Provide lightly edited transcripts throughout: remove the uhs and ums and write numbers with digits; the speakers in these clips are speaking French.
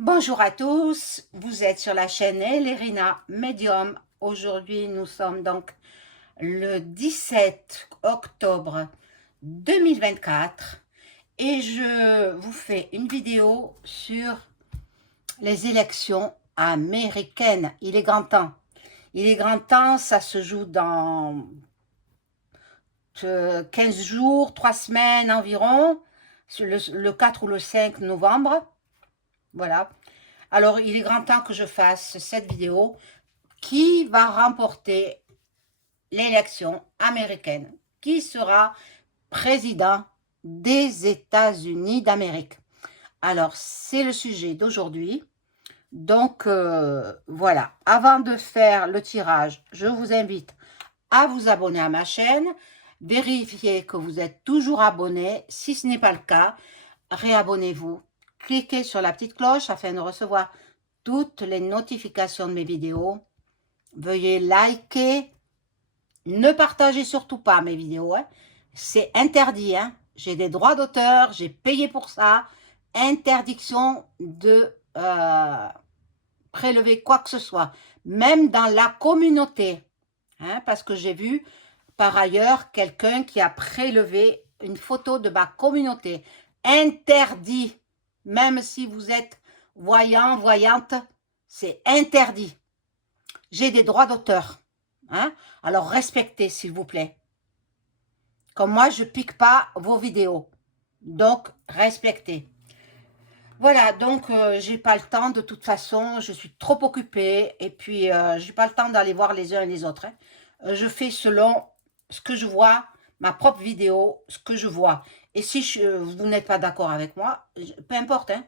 Bonjour à tous, vous êtes sur la chaîne Lerina Medium. Aujourd'hui, nous sommes donc le 17 octobre 2024 et je vous fais une vidéo sur les élections américaines. Il est grand temps. Il est grand temps, ça se joue dans 15 jours, 3 semaines environ, le 4 ou le 5 novembre. Voilà. Alors, il est grand temps que je fasse cette vidéo. Qui va remporter l'élection américaine? Qui sera président des États-Unis d'Amérique? Alors, c'est le sujet d'aujourd'hui. Donc, voilà. Avant de faire le tirage, je vous invite à vous abonner à ma chaîne. Vérifiez que vous êtes toujours abonné. Si ce n'est pas le cas, réabonnez-vous. Cliquez sur la petite cloche afin de recevoir toutes les notifications de mes vidéos. Veuillez liker. Ne partagez surtout pas mes vidéos. Hein. C'est interdit. Hein. J'ai des droits d'auteur. J'ai payé pour ça. Interdiction de prélever quoi que ce soit. Même dans la communauté. Hein, parce que j'ai vu par ailleurs quelqu'un qui a prélevé une photo de ma communauté. Interdit. Même si vous êtes voyant, voyante, c'est interdit. J'ai des droits d'auteur. Hein? Alors respectez, s'il vous plaît. Comme moi, je ne pique pas vos vidéos. Donc, respectez. Voilà, donc j'ai pas le temps de toute façon. Je suis trop occupée. Et puis, j'ai pas le temps d'aller voir les uns et les autres. Hein. Je fais selon ce que je vois, ma propre vidéo, ce que je vois. Et si vous n'êtes pas d'accord avec moi, peu importe. Hein,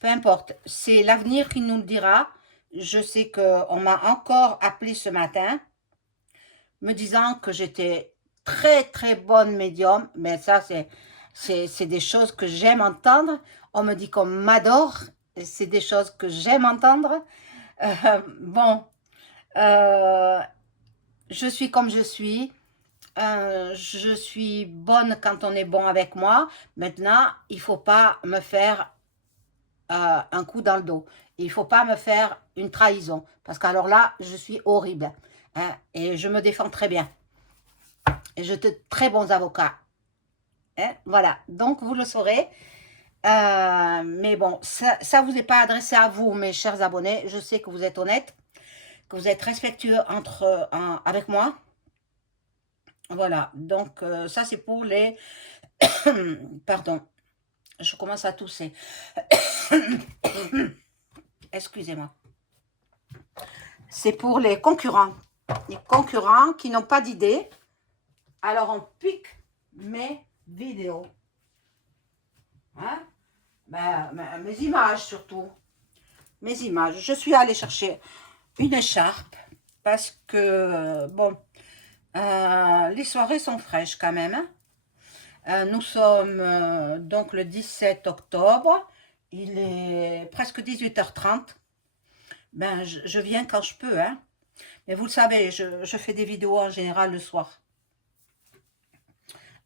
peu importe. C'est l'avenir qui nous le dira. Je sais qu'on m'a encore appelé ce matin me disant que j'étais très très bonne médium, mais ça c'est des choses que j'aime entendre. On me dit qu'on m'adore, c'est des choses que j'aime entendre. Bon, euh, je suis comme je suis bonne quand on est bon avec moi. Maintenant, il faut pas me faire un coup dans le dos. Il faut pas me faire une trahison, parce qu'alors là, je suis horrible. Hein, et je me défends très bien. Et j'ai de très bons avocats. Hein, voilà, donc vous le saurez. Mais bon, ça ne vous est pas adressé à vous, mes chers abonnés. Je sais que vous êtes honnêtes, que vous êtes respectueux avec moi. Voilà, donc ça c'est pour les... Pardon, je commence à tousser. Excusez-moi. C'est pour les concurrents. Les concurrents qui n'ont pas d'idée. Alors on pique mes vidéos. Hein? Mes images surtout. Mes images. Je suis allée chercher une écharpe parce que, bon, les soirées sont fraîches quand même. Hein. Nous sommes donc le 17 octobre. Il est presque 18h30. Ben, je viens quand je peux. Hein. Mais vous le savez, je fais des vidéos en général le soir.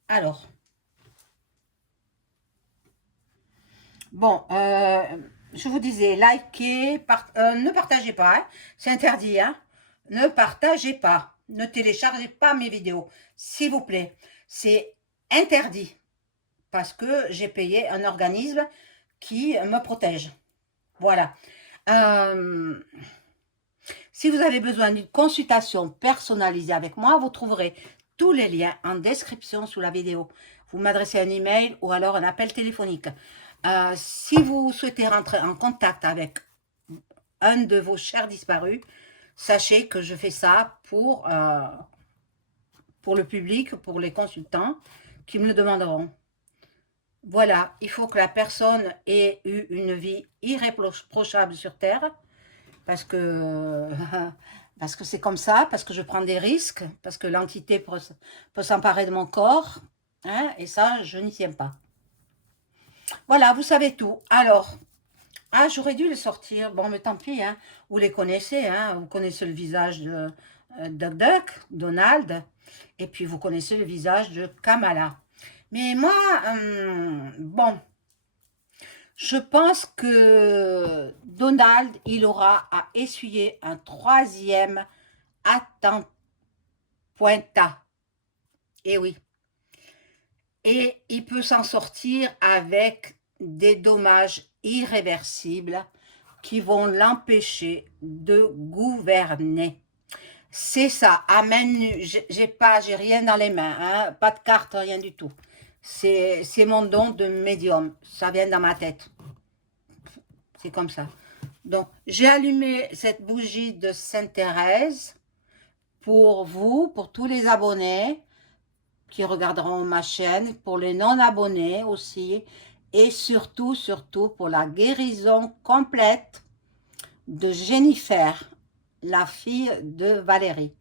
Alors, bon, je vous disais, likez, ne partagez pas, hein, c'est interdit, hein. Ne partagez pas, ne téléchargez pas mes vidéos, s'il vous plaît. C'est interdit, parce que j'ai payé un organisme qui me protège. Voilà. Si vous avez besoin d'une consultation personnalisée avec moi, vous trouverez tous les liens en description sous la vidéo. Vous m'adressez un email ou alors un appel téléphonique. Si vous souhaitez rentrer en contact avec un de vos chers disparus, sachez que je fais ça pour le public, pour les consultants qui me le demanderont. Voilà, il faut que la personne ait eu une vie irréprochable sur Terre, parce que parce que c'est comme ça, parce que je prends des risques, parce que l'entité peut s'emparer de mon corps, hein, et ça, je n'y tiens pas. Voilà, vous savez tout. Alors, j'aurais dû le sortir. Bon, mais tant pis, hein. Vous les connaissez, hein. Vous connaissez le visage de Duck Duck, Donald, et puis vous connaissez le visage de Kamala. Mais moi, bon, Je pense que Donald, il aura à essuyer un troisième attentat. Eh oui. Et il peut s'en sortir avec des dommages irréversibles qui vont l'empêcher de gouverner. C'est ça, amen. J'ai rien dans les mains, hein, pas de carte, rien du tout. C'est mon don de médium, ça vient dans ma tête. C'est comme ça. Donc, j'ai allumé cette bougie de Sainte-Thérèse pour vous, pour tous les abonnés qui regarderont ma chaîne, pour les non-abonnés aussi, et surtout, surtout pour la guérison complète de Jennifer, la fille de Valérie.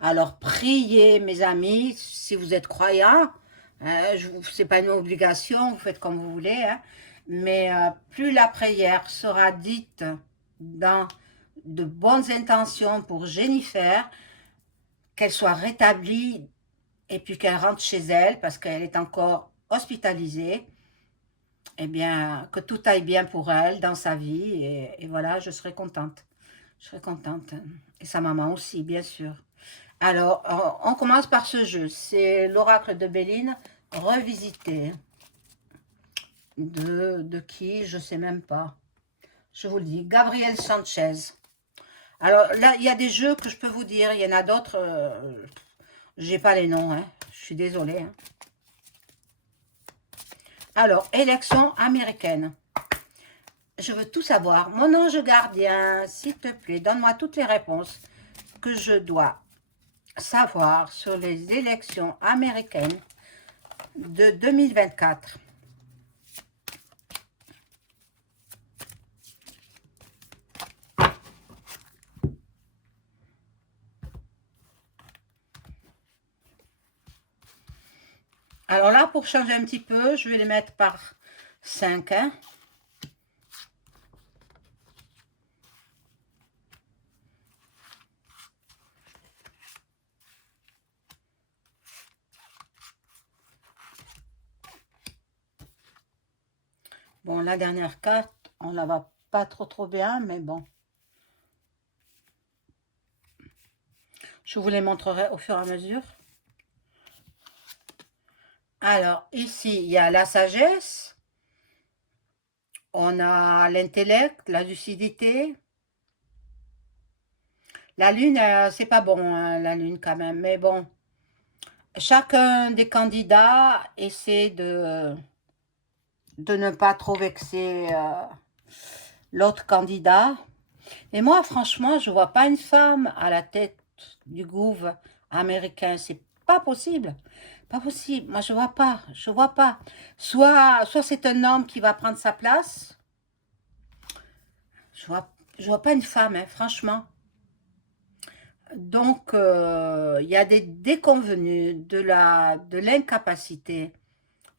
Alors, priez, mes amis, si vous êtes croyants, ce n'est pas une obligation, vous faites comme vous voulez, hein, mais plus la prière sera dite dans de bonnes intentions pour Jennifer, qu'elle soit rétablie et puis qu'elle rentre chez elle parce qu'elle est encore hospitalisée, eh bien, que tout aille bien pour elle dans sa vie et voilà, je serai contente. Je serai contente. Et sa maman aussi, bien sûr. Alors, on commence par ce jeu. C'est l'oracle de Béline revisité. De qui? Je ne sais même pas. Je vous le dis. Gabriel Sanchez. Alors là, il y a des jeux que je peux vous dire. Il y en a d'autres. J'ai pas les noms. Hein. Je suis désolée. Hein. Alors, élection américaine. Je veux tout savoir. Mon ange gardien, s'il te plaît, donne-moi toutes les réponses que je dois savoir sur les élections américaines de 2024. Alors là, pour changer un petit peu, je vais les mettre par 5. Hein. Bon, la dernière carte, on la va pas trop bien, mais bon. Je vous les montrerai au fur et à mesure. Alors, ici, il y a la sagesse. On a l'intellect, la lucidité. La lune, c'est pas bon, hein, la lune quand même. Mais bon, chacun des candidats essaie de ne pas trop vexer l'autre candidat. Et moi, franchement, je vois pas une femme à la tête du gouv américain. C'est pas possible. Pas possible. Moi, je vois pas. Je vois pas. Soit c'est un homme qui va prendre sa place. Je vois pas une femme, hein, franchement. Donc, il y a des déconvenus, de l'incapacité,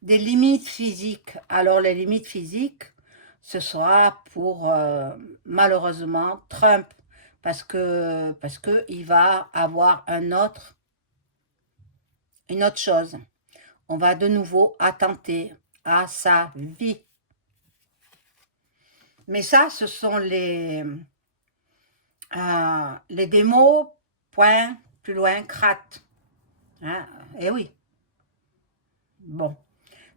des limites physiques. Alors, les limites physiques, ce sera pour, malheureusement, Trump. Parce que il va avoir une autre chose. On va de nouveau attenter à sa vie. Mais ça, ce sont les démos, point, plus loin, crat. Hein? Eh oui. Bon.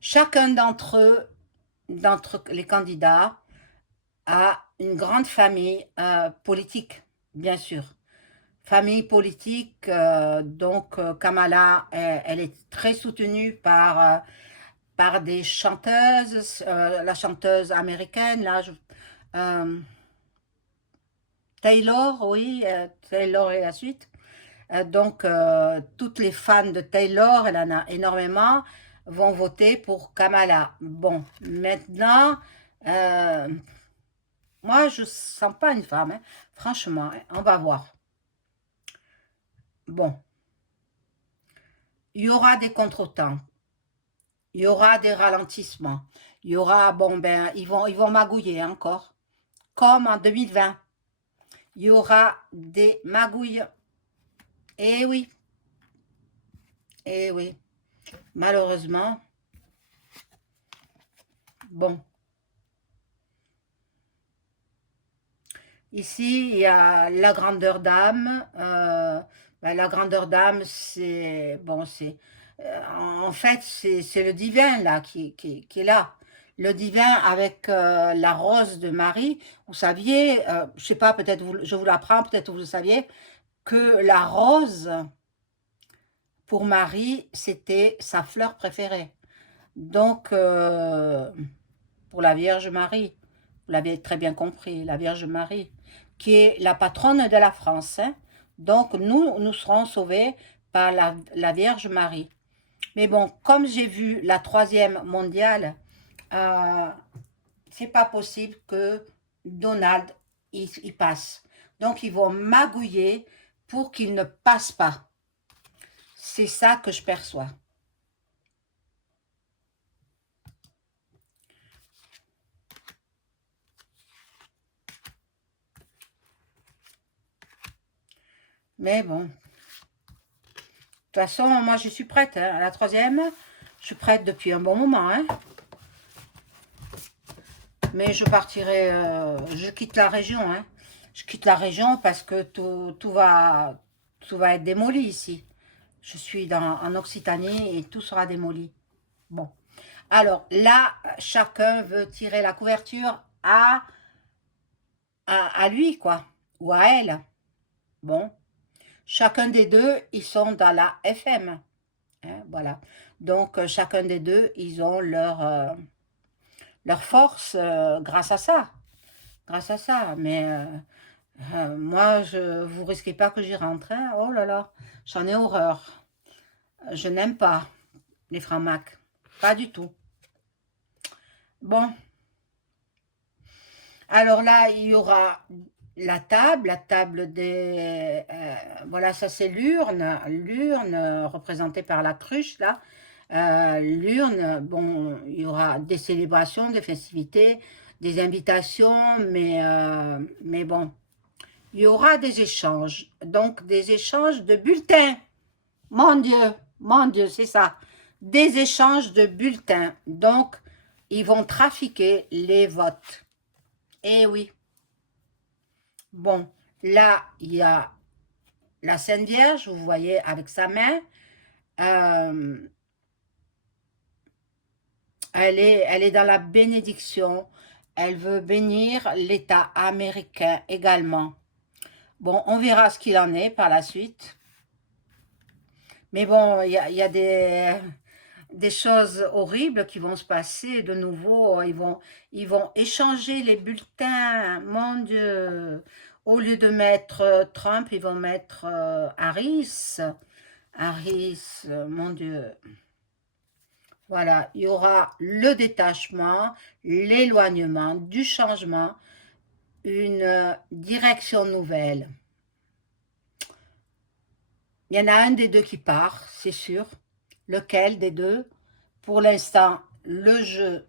Chacun d'entre les candidats, a une grande famille politique, bien sûr. Famille politique, donc Kamala, elle est très soutenue par des chanteuses, la chanteuse américaine, là, Taylor, oui, Taylor et la suite. Donc, toutes les fans de Taylor, elle en a énormément, vont voter pour Kamala. Bon, maintenant, moi, je ne sens pas une femme, hein. Franchement, hein, on va voir. Bon, il y aura des contretemps, il y aura des ralentissements, il y aura, bon, ben, ils vont magouiller encore, comme en 2020. Il y aura des magouilles. Eh oui, eh oui, malheureusement, bon. Ici, il y a la grandeur d'âme. Ben, la grandeur d'âme, c'est bon, c'est en fait, c'est le divin là qui est là. Le divin avec la rose de Marie. Vous saviez, je sais pas, peut-être je vous l'apprends, peut-être vous le saviez, que la rose pour Marie, c'était sa fleur préférée. Donc, pour la Vierge Marie, vous l'avez très bien compris, la Vierge Marie, qui est la patronne de la France, hein. Donc, nous serons sauvés par la Vierge Marie. Mais bon, comme j'ai vu la troisième mondiale, euh, c'est pas possible que Donald il passe. Donc, ils vont magouiller pour qu'il ne passe pas. C'est ça que je perçois. Mais bon, de toute façon, moi, je suis prête, hein. À la troisième, je suis prête depuis un bon moment, hein. Mais je partirai, je quitte la région, hein. Je quitte la région parce que tout va être démoli ici. Je suis en Occitanie et tout sera démoli. Bon. Alors là, chacun veut tirer la couverture à lui, quoi. Ou à elle. Bon. Chacun des deux, ils sont dans la FM, hein, voilà. Donc, chacun des deux, ils ont leur force grâce à ça. Grâce à ça. Mais moi, vous risquez pas que j'y rentre, hein. Oh là là, j'en ai horreur. Je n'aime pas les francs-macs. Pas du tout. Bon, alors là, il y aura la table des... voilà, ça c'est l'urne représentée par la cruche, là. L'urne, bon, il y aura des célébrations, des festivités, des invitations, mais bon, il y aura des échanges. Donc, des échanges de bulletins. Mon Dieu, c'est ça. Des échanges de bulletins. Donc, ils vont trafiquer les votes. Eh oui. Bon, là, il y a la Sainte Vierge, vous voyez, avec sa main. Euh, elle est dans la bénédiction. Elle veut bénir l'État américain également. Bon, on verra ce qu'il en est par la suite. Mais bon, il y a des choses horribles qui vont se passer de nouveau. Ils vont échanger les bulletins. Mon Dieu. Au lieu de mettre Trump, ils vont mettre Harris. Harris, mon Dieu. Voilà, il y aura le détachement, l'éloignement, du changement, une direction nouvelle. Il y en a un des deux qui part, c'est sûr. Lequel des deux? Pour l'instant, le jeu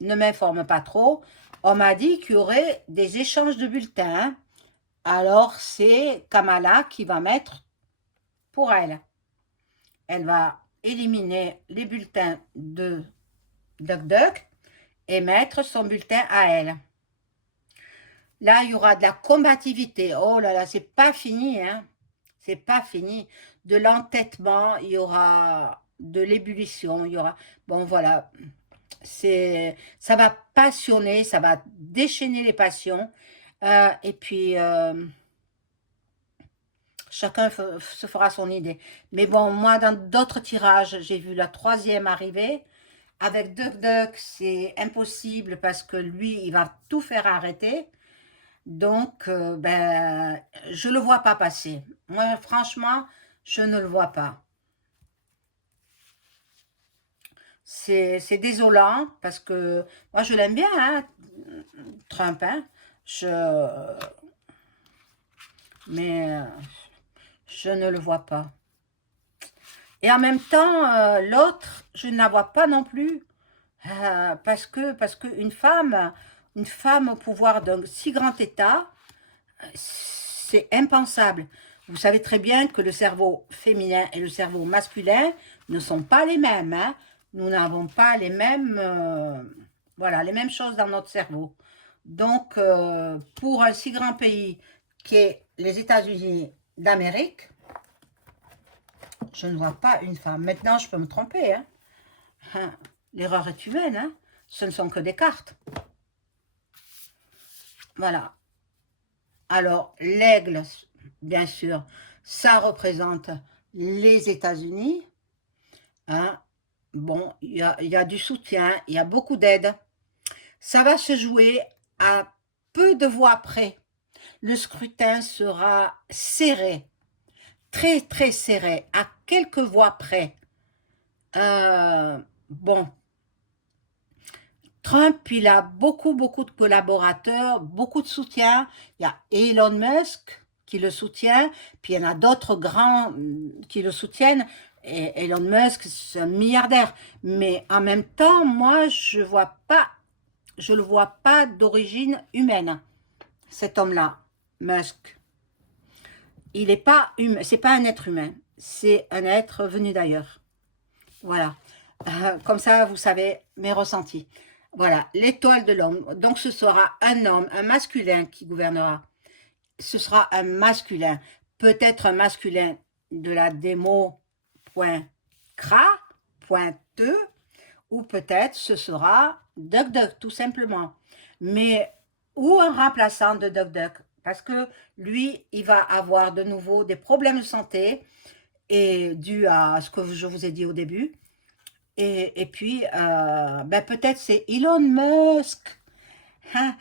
ne m'informe pas trop. On m'a dit qu'il y aurait des échanges de bulletins. Alors, c'est Kamala qui va mettre pour elle. Elle va éliminer les bulletins de DuckDuck et mettre son bulletin à elle. Là, il y aura de la combativité. Oh là là, c'est pas fini, hein. C'est pas fini. De l'entêtement, il y aura de l'ébullition, il y aura... Bon, voilà. Ça va passionner, ça va déchaîner les passions. Et puis, chacun se fera son idée. Mais bon, moi, dans d'autres tirages, j'ai vu la troisième arriver. Avec DuckDuck, c'est impossible parce que lui, il va tout faire arrêter. Donc, ben, je ne le vois pas passer. Moi, franchement, je ne le vois pas. C'est désolant parce que moi, je l'aime bien, hein, Trump, hein. Je, mais je ne le vois pas. Et en même temps, l'autre, je ne la vois pas non plus. Parce que une femme au pouvoir d'un si grand État, c'est impensable. Vous savez très bien que le cerveau féminin et le cerveau masculin ne sont pas les mêmes, hein. Nous n'avons pas les mêmes, voilà, les mêmes choses dans notre cerveau. Donc, pour un si grand pays qui est les États-Unis d'Amérique, je ne vois pas une femme. Maintenant, je peux me tromper, hein. Hein, l'erreur est humaine, hein. Ce ne sont que des cartes. Voilà. Alors, l'aigle, bien sûr, ça représente les États-Unis. Hein. Bon, il y a du soutien, il y a beaucoup d'aide. Ça va se jouer à peu de voix près. Le scrutin sera serré, très très serré, à quelques voix près. Bon, Trump, il a beaucoup de collaborateurs, beaucoup de soutien. Il y a Elon Musk qui le soutient, puis il y en a d'autres grands qui le soutiennent. Et Elon Musk, c'est un milliardaire. Mais en même temps, moi, je le vois pas d'origine humaine, cet homme-là, Musk. Il n'est pas humain, c'est pas un être humain, c'est un être venu d'ailleurs. Voilà. Comme ça, vous savez mes ressentis. Voilà, l'étoile de l'homme. Donc, ce sera un homme, un masculin qui gouvernera. Ce sera un masculin. Peut-être un masculin de la démo .cra, .te, ou peut-être ce sera DuckDuck, tout simplement. Mais, ou un remplaçant de DuckDuck. Parce que lui, il va avoir de nouveau des problèmes de santé, et dû à ce que je vous ai dit au début. Et puis, ben peut-être c'est Elon Musk. Hein.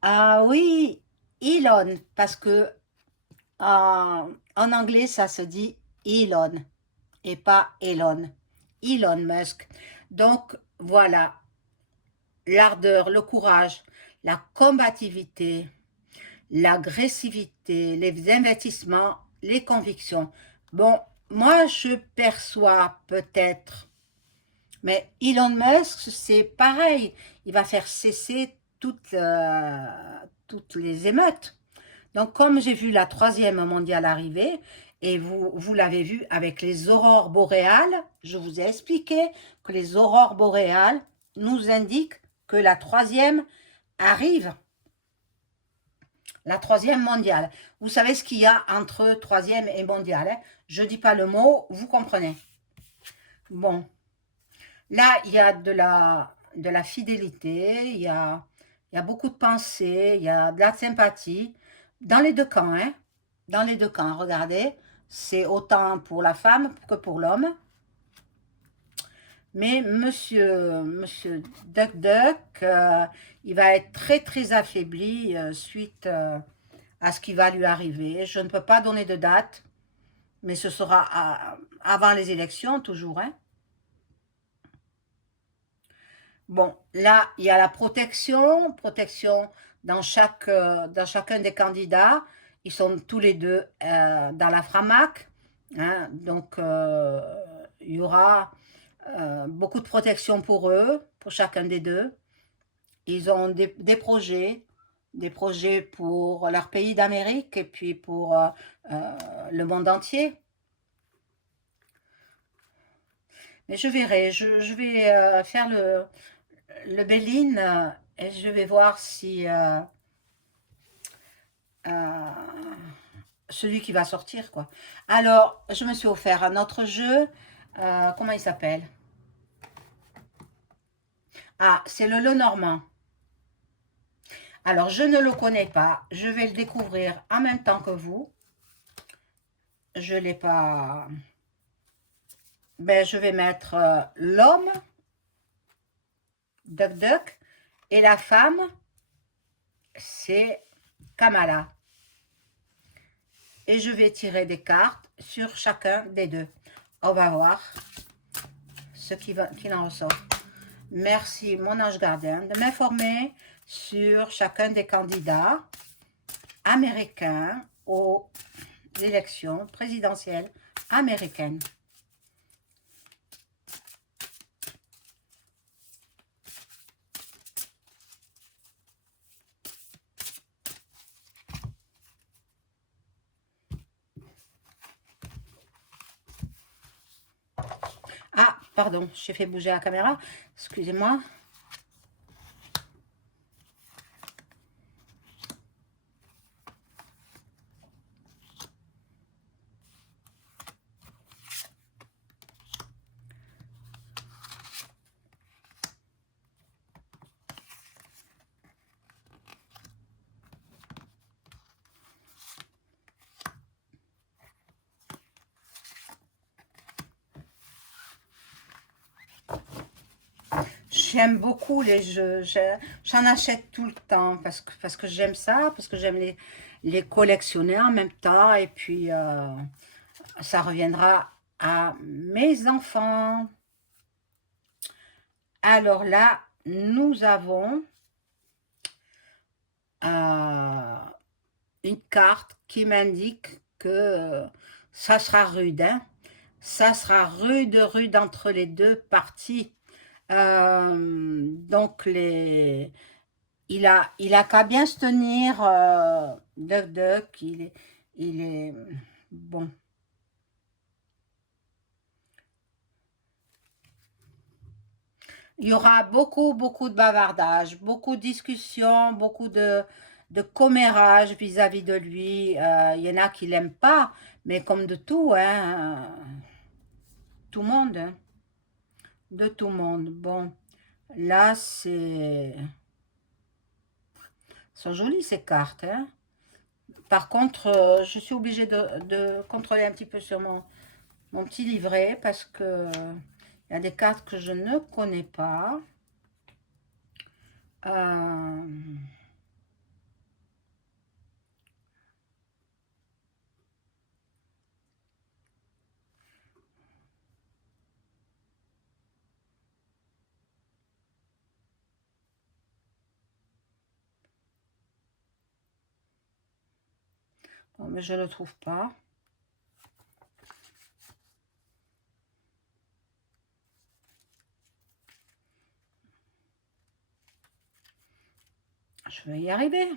Ah oui, Elon, parce que en anglais, ça se dit Elon et pas Elon. Elon Musk. Donc, voilà, l'ardeur, le courage, la combativité, l'agressivité, les investissements, les convictions. Bon, moi, je perçois peut-être. Mais Elon Musk, c'est pareil. Il va faire cesser toutes les émeutes. Donc, comme j'ai vu la troisième mondiale arriver, et vous l'avez vu avec les aurores boréales, je vous ai expliqué que les aurores boréales nous indiquent que la troisième arrive. La troisième mondiale. Vous savez ce qu'il y a entre troisième et mondiale, hein? Je ne dis pas le mot, vous comprenez. Bon. Là, il y a de la fidélité, il y a beaucoup de pensées, il y a de la sympathie, dans les deux camps, hein. Dans les deux camps, regardez, c'est autant pour la femme que pour l'homme. Mais monsieur Duck Duck, il va être très très affaibli suite à ce qui va lui arriver. Je ne peux pas donner de date, mais ce sera avant les élections toujours, hein. Bon, là, il y a la protection dans chacun des candidats. Ils sont tous les deux dans la Framac, hein, donc il y aura beaucoup de protection pour eux, pour chacun des deux. Ils ont des projets pour leur pays d'Amérique et puis pour le monde entier. Mais je verrai, je vais faire le Béline et je vais voir si euh, celui qui va sortir, quoi. Alors, je me suis offert un autre jeu. Comment il s'appelle? Ah, c'est le Lenormand. Alors, je ne le connais pas. Je vais le découvrir en même temps que vous. Je ne l'ai pas... Ben, je vais mettre l'homme, Duck Duck, et la femme, c'est Kamala. Et je vais tirer des cartes sur chacun des deux. On va voir ce qu'il en ressort. Merci, mon ange gardien, de m'informer sur chacun des candidats américains aux élections présidentielles américaines. Ah, pardon, j'ai fait bouger la caméra. Excusez-moi. J'aime beaucoup les jeux. J'en achète tout le temps parce que j'aime ça, parce que j'aime les collectionner en même temps. Et puis, ça reviendra à mes enfants. Alors là, nous avons euh, une carte qui m'indique que ça sera rude, hein. Ça sera rude, rude entre les deux parties. Donc, il a qu'à bien se tenir, Duck Duck, il est, bon. Il y aura beaucoup, beaucoup de bavardage, beaucoup de discussions, beaucoup de commérage vis-à-vis de lui. Il y en a qui l'aiment pas, mais comme de tout, hein, tout le monde, hein, de tout le monde. Bon, là, sont jolies ces cartes, hein. Par contre, je suis obligée de contrôler un petit peu sur mon petit livret parce que il y a des cartes que je ne connais pas. Euh, bon, mais je ne le trouve pas. Je vais y arriver.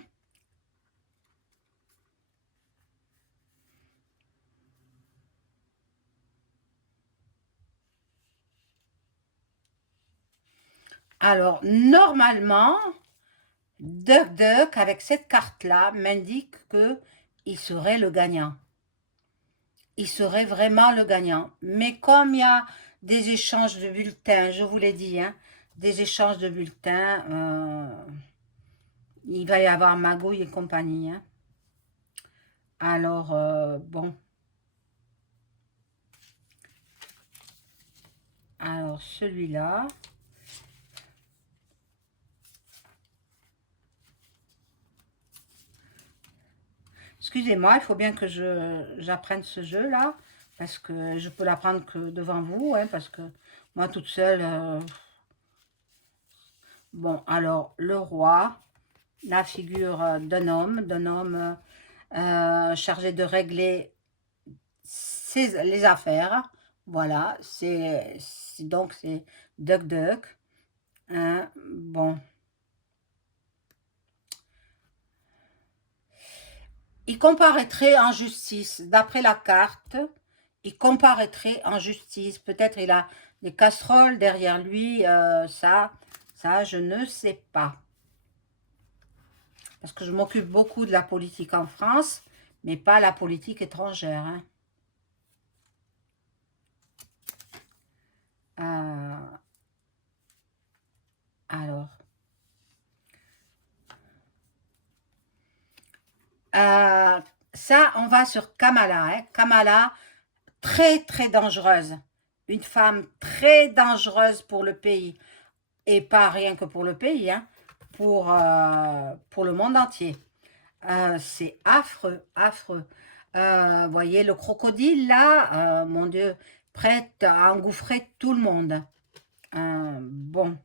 Alors, normalement, Duck Duck, avec cette carte-là, m'indique que il serait le gagnant. Il serait vraiment le gagnant. Mais comme il y a des échanges de bulletins, je vous l'ai dit, hein, des échanges de bulletins, il va y avoir magouille et compagnie, hein. Alors, bon. Alors, celui-là. Excusez-moi, il faut bien que j'apprenne ce jeu-là, parce que je peux l'apprendre que devant vous, hein, parce que moi, toute seule... Bon, alors, le roi, la figure d'un homme chargé de régler les affaires. Voilà, donc c'est Duck Duck, hein, bon. Il comparaîtrait en justice, d'après la carte, il comparaîtrait en justice. Peut-être il a des casseroles derrière lui, ça, je ne sais pas. Parce que je m'occupe beaucoup de la politique en France, mais pas la politique étrangère, hein. Alors, ça, on va sur Kamala, hein. Kamala, très, très dangereuse. Une femme très dangereuse pour le pays. Et pas rien que pour le pays, hein, pour le monde entier. C'est affreux, affreux. Voyez, le crocodile, là, mon Dieu, prête à engouffrer tout le monde. Bon.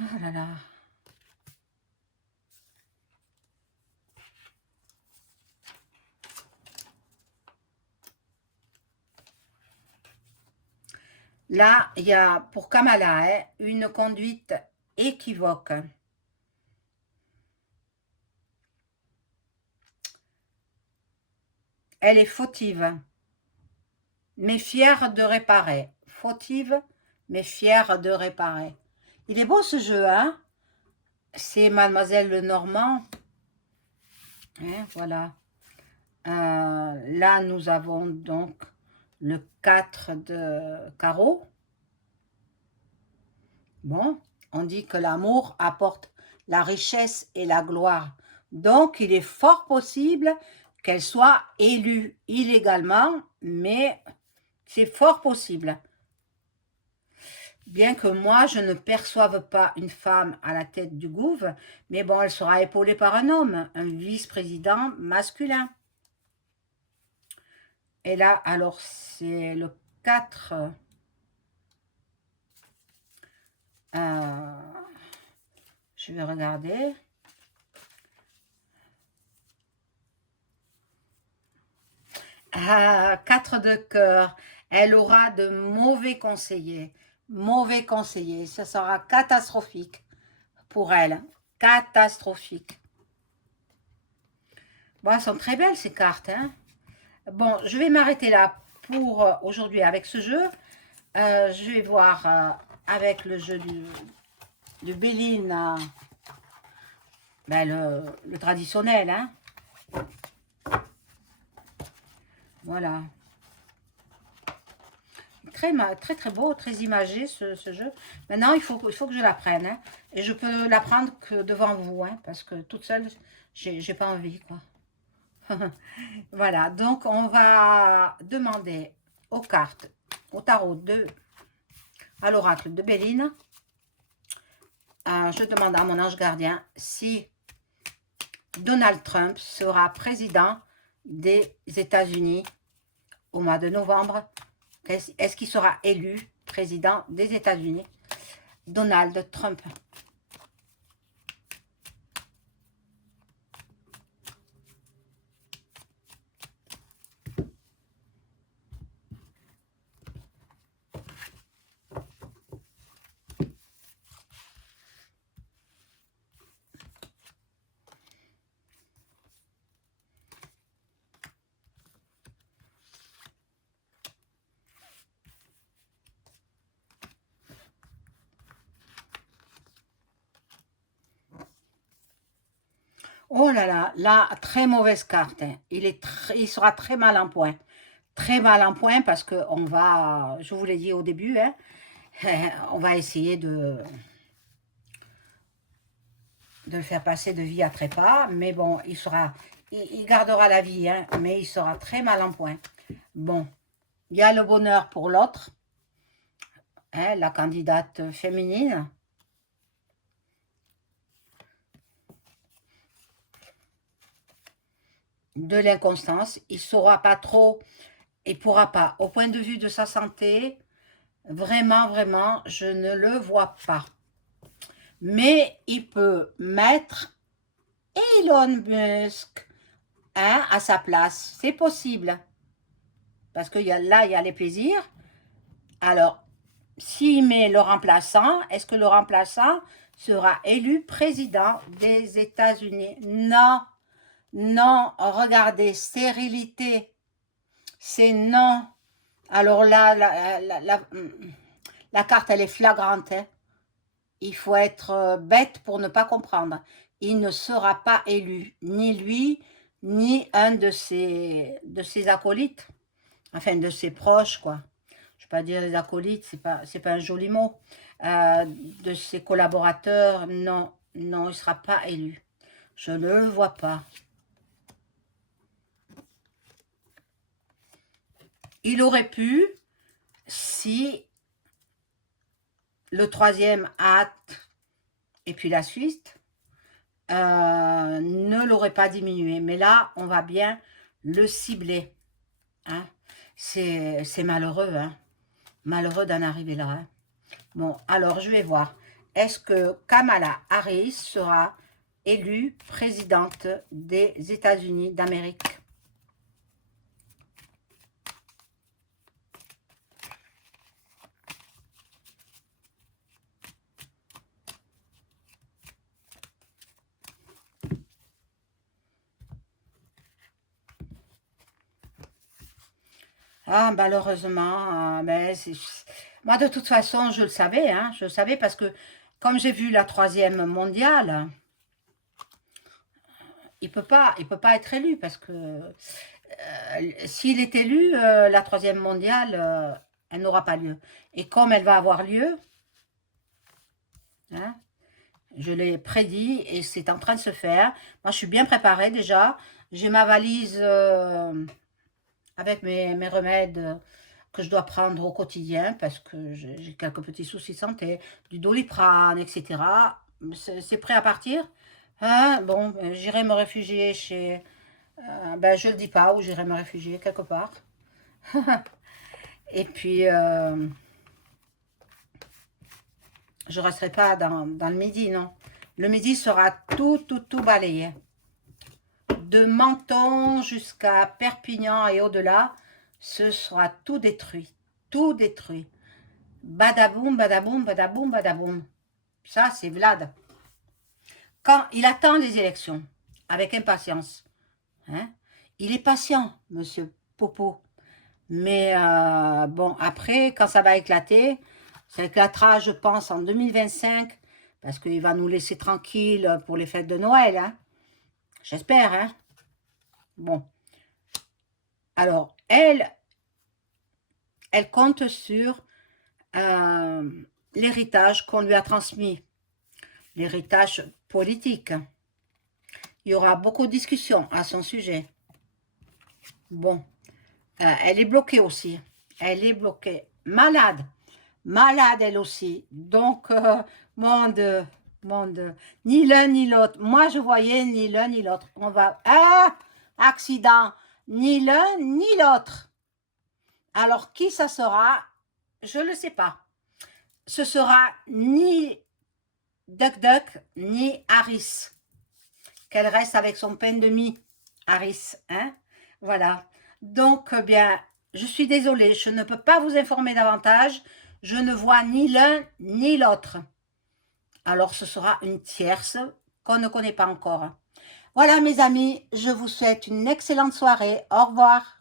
Oh là là. Là, il y a pour Kamala, hein, une conduite équivoque. Elle est fautive, mais fière de réparer. Fautive, mais fière de réparer. Il est beau ce jeu, hein? C'est Mademoiselle Lenormand. Hein, voilà. Là, nous avons donc le 4 de carreau. Bon, on dit que l'amour apporte la richesse et la gloire. Donc, il est fort possible qu'elle soit élue illégalement, mais c'est fort possible. Bien que moi, je ne perçoive pas une femme à la tête du gouvernement, mais bon, elle sera épaulée par un homme, un vice-président masculin. Et là, alors, c'est le 4. Je vais regarder. Ah, 4 de cœur. Elle aura de mauvais conseillers. Mauvais conseillers. Ce sera catastrophique pour elle. Catastrophique. Bon, elles sont très belles ces cartes. Hein. Bon, je vais m'arrêter là pour aujourd'hui avec ce jeu. Je vais voir avec le jeu du Béline, ben le traditionnel. Hein. Voilà. Très très beau, très imagé ce jeu. Maintenant, il faut que je l'apprenne. Hein. Et je peux l'apprendre que devant vous. Hein, parce que toute seule, j'ai pas envie. Quoi. Voilà, donc on va demander aux cartes, au tarot à l'oracle de Béline. Je demande à mon ange gardien si Donald Trump sera président des États-Unis au mois de novembre. Est-ce qu'il sera élu président des États-Unis? Donald Trump. Oh là, très mauvaise carte. Hein. Il sera très mal en point. Très mal en point parce que on va, je vous l'ai dit au début, hein, on va essayer de le faire passer de vie à trépas. Mais bon, il gardera la vie, hein, mais il sera très mal en point. Bon, il y a le bonheur pour l'autre, hein, la candidate féminine. De l'inconstance, il ne saura pas trop, il ne pourra pas. Au point de vue de sa santé, vraiment, je ne le vois pas. Mais il peut mettre Elon Musk hein, à sa place. C'est possible. Parce que là, il y a les plaisirs. Alors, s'il met le remplaçant, est-ce que le remplaçant sera élu président des États-Unis? Non, non, regardez, stérilité, c'est non. Alors là, la carte, elle est flagrante. Hein. Il faut être bête pour ne pas comprendre. Il ne sera pas élu, ni lui, ni un de ses acolytes, enfin de ses proches, quoi. Je ne vais pas dire les acolytes, c'est pas un joli mot. De ses collaborateurs, non, non, il ne sera pas élu. Je ne le vois pas. Il aurait pu, si le troisième acte et puis la suite ne l'aurait pas diminué. Mais là, on va bien le cibler. Hein. C'est malheureux, hein. Malheureux d'en arriver là. Hein. Bon, alors je vais voir. Est-ce que Kamala Harris sera élue présidente des États-Unis d'Amérique? Ah, malheureusement, mais moi de toute façon, je le savais, hein, je le savais parce que comme j'ai vu la troisième mondiale, il peut pas être élu parce que s'il est élu, la troisième mondiale, elle n'aura pas lieu. Et comme elle va avoir lieu, hein, je l'ai prédit et c'est en train de se faire. Moi, je suis bien préparée déjà. J'ai ma valise avec mes remèdes que je dois prendre au quotidien parce que j'ai quelques petits soucis de santé, du Doliprane, etc. C'est prêt à partir. Hein, bon, j'irai me réfugier chez... ben, je ne le dis pas, où j'irai me réfugier quelque part. Et puis, je ne resterai pas dans le midi, non. Le midi sera tout balayé. De Menton jusqu'à Perpignan et au-delà, ce sera tout détruit. Tout détruit. Badaboum, badaboum, badaboum, badaboum. Ça, c'est Vlad. Quand il attend les élections, avec impatience. Hein, il est patient, monsieur Popo. Mais bon, après, quand ça va éclater, ça éclatera, je pense, en 2025, parce qu'il va nous laisser tranquilles pour les fêtes de Noël. Hein. J'espère. Hein. Bon. Alors, elle compte sur l'héritage qu'on lui a transmis, l'héritage politique. Il y aura beaucoup de discussions à son sujet. Bon, elle est bloquée aussi. Elle est bloquée. Malade. Malade elle aussi. Donc, monde, ni l'un ni l'autre. Moi, je voyais ni l'un ni l'autre. On va... Ah, accident. Ni l'un ni l'autre. Alors, qui ça sera? Je ne le sais pas. Ce sera ni Duck Duck, ni Harris. Qu'elle reste avec son pain de mie, Harris. Hein? Voilà. Donc, bien, je suis désolée, je ne peux pas vous informer davantage. Je ne vois ni l'un ni l'autre. Alors, ce sera une tierce qu'on ne connaît pas encore. Voilà, mes amis, je vous souhaite une excellente soirée. Au revoir.